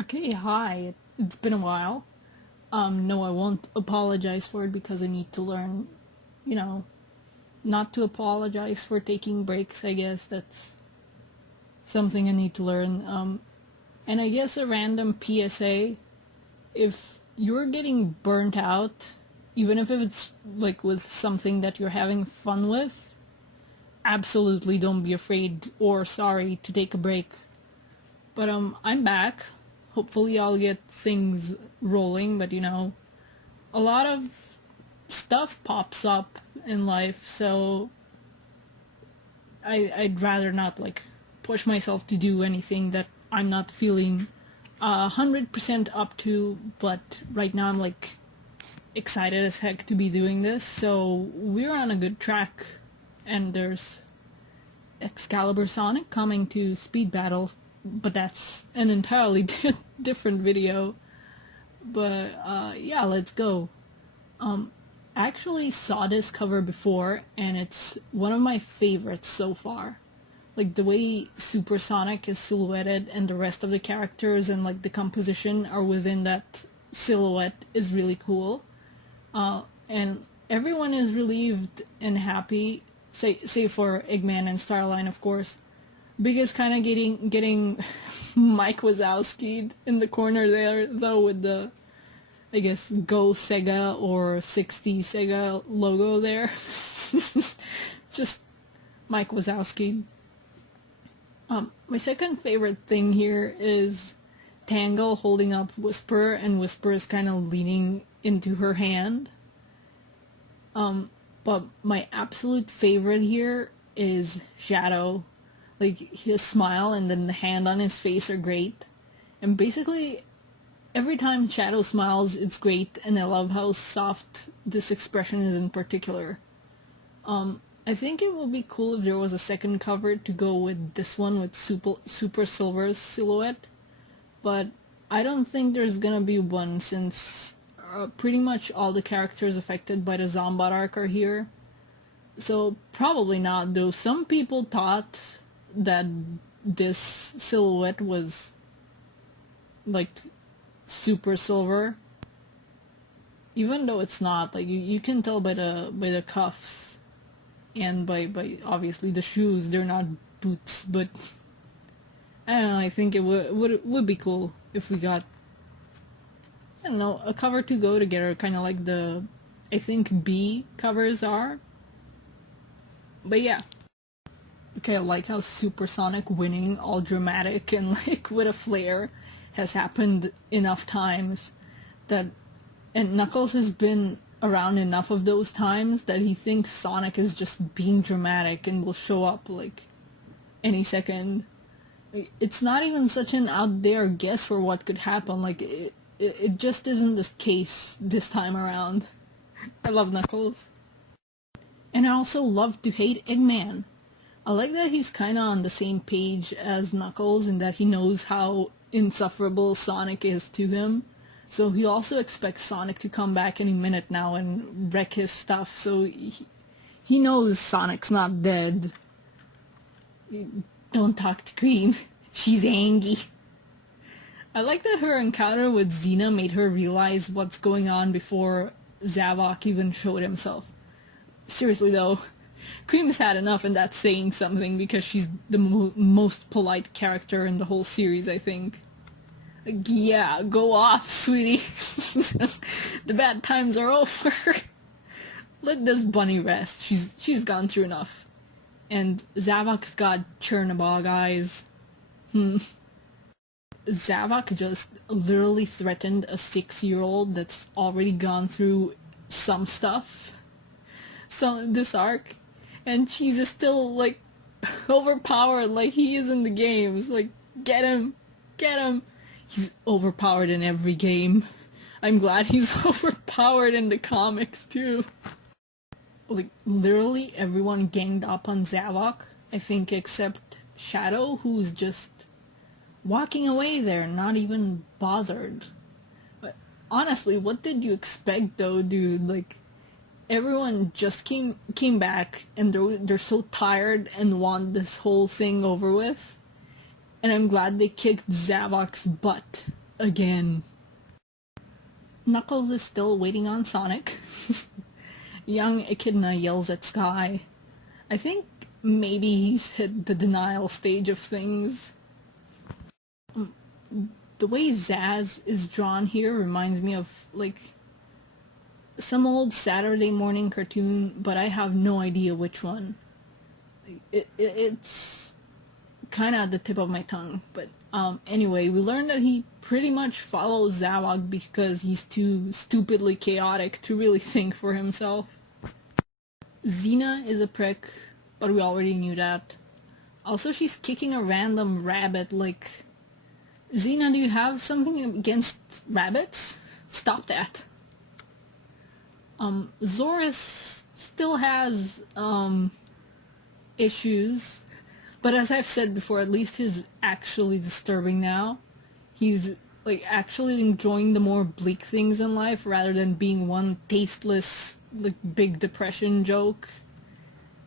Okay, hi. It's been a while. No, I won't apologize for it because I need to learn, you know, not to apologize for taking breaks. I guess that's something I need to learn. And I guess a random PSA, if you're getting burnt out, even if it's like with something that you're having fun with, absolutely don't be afraid or sorry to take a break. But I'm back. Hopefully I'll get things rolling, but a lot of stuff pops up in life, so I'd rather not like push myself to do anything that I'm not feeling 100% up to, but right now I'm like excited as heck to be doing this, so we're on a good track, and there's Excalibur Sonic coming to speed battles, but that's an entirely different video. But yeah, let's go. I actually saw this cover before, and it's one of my favorites so far. Like the way Super Sonic is silhouetted and the rest of the characters and like the composition are within that silhouette is really cool. And everyone is relieved and happy, say for Eggman and Starline, of course. Biggest kind of getting Mike Wazowski in the corner there, though, with the, I guess, Go Sega or 60 Sega logo there. Just Mike Wazowski. My second favorite thing here is Tangle holding up Whisper, and Whisper is kind of leaning into her hand. But my absolute favorite here is Shadow. Like, his smile and then the hand on his face are great. And basically, every time Shadow smiles, it's great, and I love how soft this expression is in particular. I think it would be cool if there was a second cover to go with this one with Super Silver's silhouette, but I don't think there's gonna be one since pretty much all the characters affected by the Zombot arc are here. So probably not, though some people thought that this silhouette was like Super Silver, even though it's not. Like you can tell by the cuffs and by obviously the shoes. They're not boots, but I don't know, I think it would be cool if we got, I don't know, a cover to go together, kind of like the, I think, B covers are. But yeah. Okay, I like how Supersonic winning, all dramatic and like with a flair, has happened enough times that, and Knuckles has been around enough of those times that he thinks Sonic is just being dramatic and will show up like any second. It's not even such an out there guess for what could happen. Like it just isn't the case this time around. I love Knuckles. And I also love to hate Eggman. I like that he's kinda on the same page as Knuckles in that he knows how insufferable Sonic is to him. So he also expects Sonic to come back any minute now and wreck his stuff, so he knows Sonic's not dead. Don't talk to Cream. She's angry. I like that her encounter with Xena made her realize what's going on before Zavok even showed himself. Seriously though, Cream has had enough, and that's saying something because she's the most polite character in the whole series, I think. Like, yeah, go off, sweetie. The bad times are over. Let this bunny rest. She's gone through enough. And Zavok's got Chernabog eyes. Zavok just literally threatened a 6-year-old that's already gone through some stuff. So this arc, and she's still like overpowered like he is in the games. Like, get him. He's overpowered in every game. I'm glad he's overpowered in the comics too. Like, literally everyone ganged up on Zavok, I think, except Shadow, who's just walking away there, not even bothered. But honestly, what did you expect though, dude? Like, everyone just came back, and they're so tired and want this whole thing over with. And I'm glad they kicked Zavok's butt. again. Knuckles is still waiting on Sonic. Young Echidna yells at Sky. I think maybe he's hit the denial stage of things. The way Zaz is drawn here reminds me of, like, some old Saturday morning cartoon, but I have no idea which one. It's kind of at the tip of my tongue, but anyway, we learned that he pretty much follows Zawak because he's too stupidly chaotic to really think for himself. Xena is a prick, but we already knew that. Also, she's kicking a random rabbit, like... Xena, do you have something against rabbits? Stop that. Zorus still has, issues, but as I've said before, at least he's actually disturbing now. He's, like, actually enjoying the more bleak things in life rather than being one tasteless, like, big depression joke.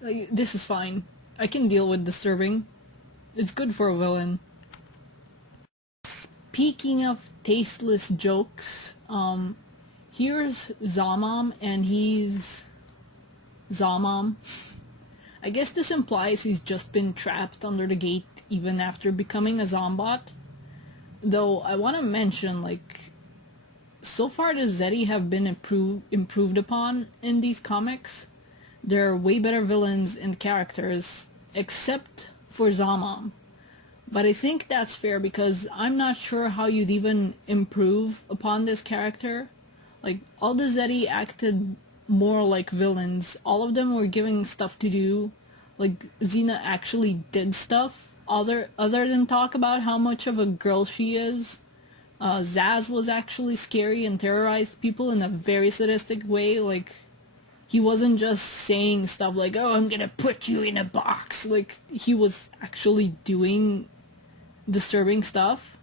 Like, this is fine. I can deal with disturbing. It's good for a villain. Speaking of tasteless jokes, here's Zamam, and he's... Zamam. I guess this implies he's just been trapped under the gate even after becoming a Zombot. Though I want to mention, like, so far the Zeti have been improved upon in these comics. They're way better villains and characters, except for Zamam. But I think that's fair because I'm not sure how you'd even improve upon this character. Like, all the Zeti acted more like villains. All of them were given stuff to do. Like, Xena actually did stuff other than talk about how much of a girl she is. Zaz was actually scary and terrorized people in a very sadistic way. Like, he wasn't just saying stuff like, oh, I'm gonna put you in a box. Like, he was actually doing disturbing stuff.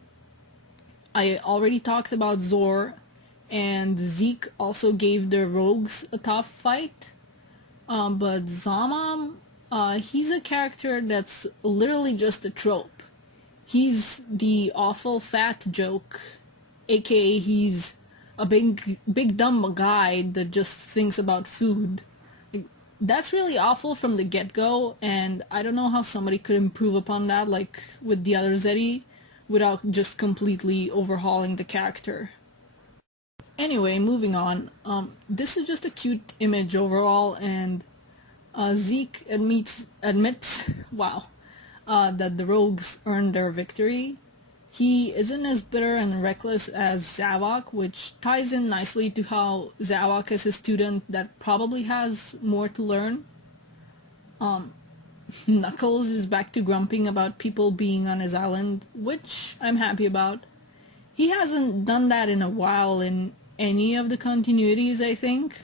I already talked about Zor, and Zeke also gave the rogues a tough fight. But Zamam, he's a character that's literally just a trope. He's the awful fat joke, aka he's a big dumb guy that just thinks about food. That's really awful from the get-go, and I don't know how somebody could improve upon that, like with the other Zeti, without just completely overhauling the character. Anyway, moving on. This is just a cute image overall, and Zeke admits wow, that the rogues earned their victory. He isn't as bitter and reckless as Zawak, which ties in nicely to how Zawak is a student that probably has more to learn. Knuckles is back to grumping about people being on his island, which I'm happy about. He hasn't done that in a while in any of the continuities, I think.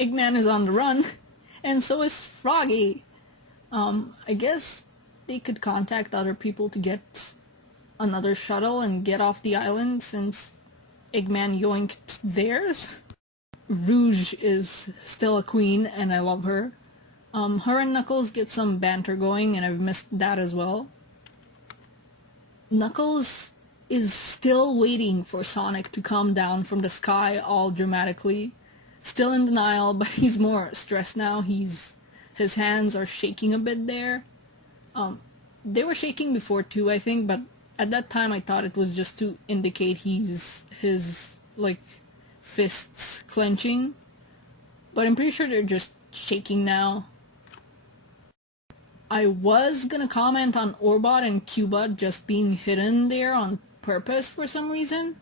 Eggman is on the run, and so is Froggy. I guess they could contact other people to get another shuttle and get off the island since Eggman yoinked theirs. Rouge is still a queen, and I love her. Her and Knuckles get some banter going, and I've missed that as well. Knuckles is still waiting for Sonic to come down from the sky all dramatically. Still in denial, but he's more stressed now. His hands are shaking a bit there. They were shaking before too, I think, but at that time I thought it was just to indicate his like fists clenching. But I'm pretty sure they're just shaking now. I was gonna comment on Orbot and Cubot just being hidden there on purpose for some reason,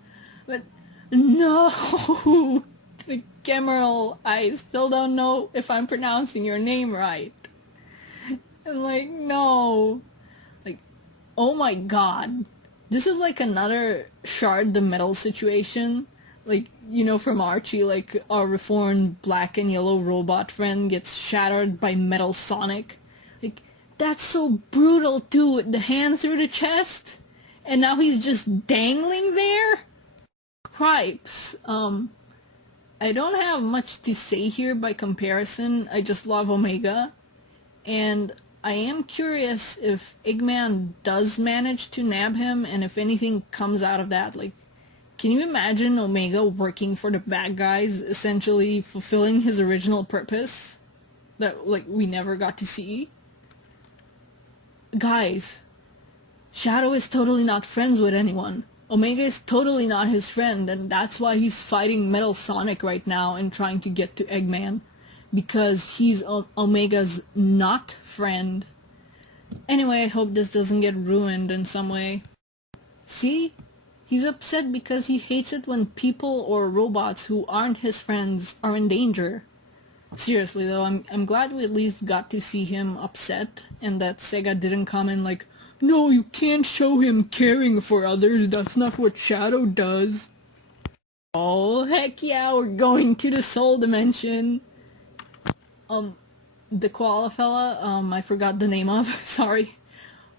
but no! The Kemerl, I still don't know if I'm pronouncing your name right. And like, no. Like, oh my god. This is like another Shard the Metal situation. Like, you know, from Archie, like, our reformed black and yellow robot friend gets shattered by Metal Sonic. Like, that's so brutal too, the hand through the chest. And now he's just dangling there? Cripes. I don't have much to say here by comparison. I just love Omega. And I am curious if Eggman does manage to nab him, and if anything comes out of that. Like, can you imagine Omega working for the bad guys, essentially fulfilling his original purpose that, like, we never got to see? Guys, Shadow is totally not friends with anyone. Omega is totally not his friend, and that's why he's fighting Metal Sonic right now and trying to get to Eggman. Because he's Omega's not friend. Anyway, I hope this doesn't get ruined in some way. See? He's upset because he hates it when people or robots who aren't his friends are in danger. Seriously though, I'm glad we at least got to see him upset, and that Sega didn't come in like, no, you can't show him caring for others, that's not what Shadow does. Oh, heck yeah, we're going to the Soul Dimension. The koala fella, I forgot the name of, sorry,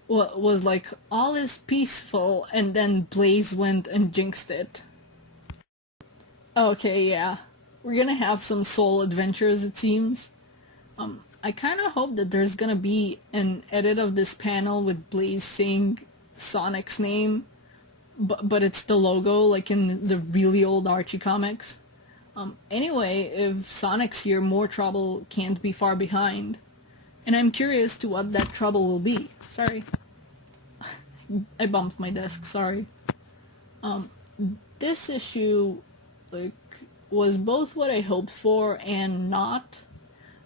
was like, all is peaceful, and then Blaze went and jinxed it. Okay, yeah. We're gonna have some soul adventures, it seems. I kinda hope that there's gonna be an edit of this panel with Blaze saying Sonic's name, but it's the logo, like in the really old Archie comics. Anyway, if Sonic's here, more trouble can't be far behind. And I'm curious to what that trouble will be. Sorry. I bumped my desk, sorry. This issue, like, was both what I hoped for and not.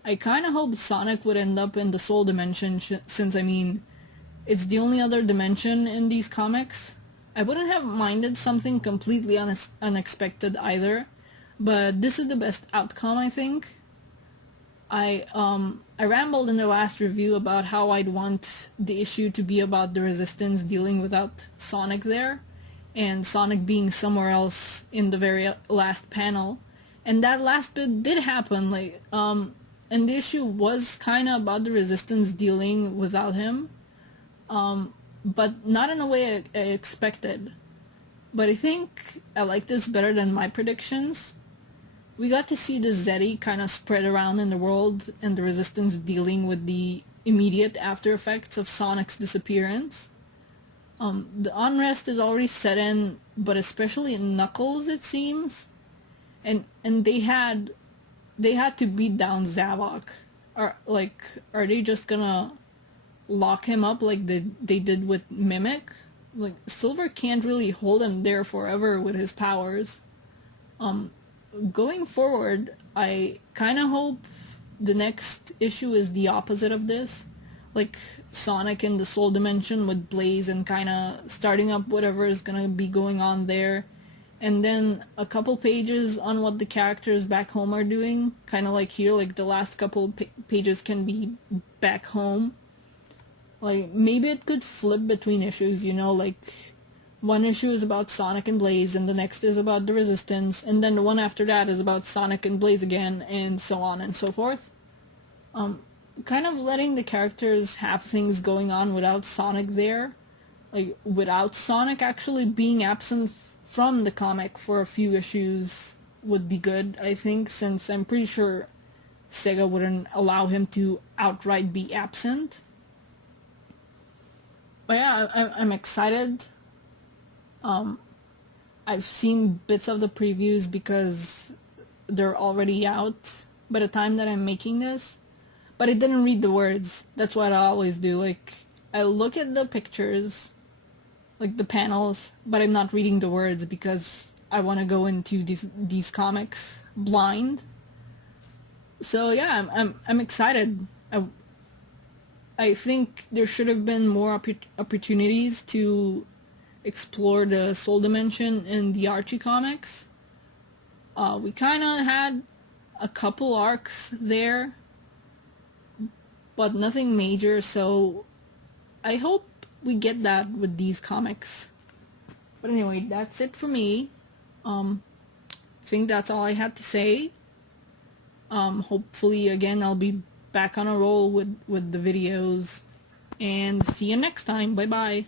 I kinda hoped Sonic would end up in the Soul Dimension since, I mean, it's the only other dimension in these comics. I wouldn't have minded something completely unexpected either. But this is the best outcome, I think. I rambled in the last review about how I'd want the issue to be about the Resistance dealing without Sonic there, and Sonic being somewhere else in the very last panel. And that last bit did happen, like, and the issue was kinda about the Resistance dealing without him, but not in a way I expected. But I think I like this better than my predictions. We got to see the Zeti kind of spread around in the world, and the Resistance dealing with the immediate after effects of Sonic's disappearance. The unrest is already set in, but especially in Knuckles, it seems. And they had to beat down Zavok. Are they just gonna lock him up like they did with Mimic? Like, Silver can't really hold him there forever with his powers. Going forward, I kinda hope the next issue is the opposite of this. Like, Sonic in the Soul Dimension with Blaze and kinda starting up whatever is gonna be going on there. And then a couple pages on what the characters back home are doing. Kinda like here, like the last couple pages can be back home. Like, maybe it could flip between issues, you know, like, one issue is about Sonic and Blaze, and the next is about the Resistance, and then the one after that is about Sonic and Blaze again, and so on and so forth. Kind of letting the characters have things going on without Sonic there. Like, without Sonic actually being absent from the comic for a few issues would be good, I think, since I'm pretty sure Sega wouldn't allow him to outright be absent. But yeah, I'm excited. I've seen bits of the previews because they're already out by the time that I'm making this, but I didn't read the words. That's what I always do. Like, I look at the pictures, like the panels, but I'm not reading the words because I want to go into these comics blind. So yeah, I'm excited. I think there should have been more opportunities to explore the Soul Dimension in the Archie comics. We kind of had a couple arcs there, but nothing major, so I hope we get that with these comics. But anyway, that's it for me. I think that's all I had to say. Hopefully, again, I'll be back on a roll with the videos, and see you next time. Bye bye.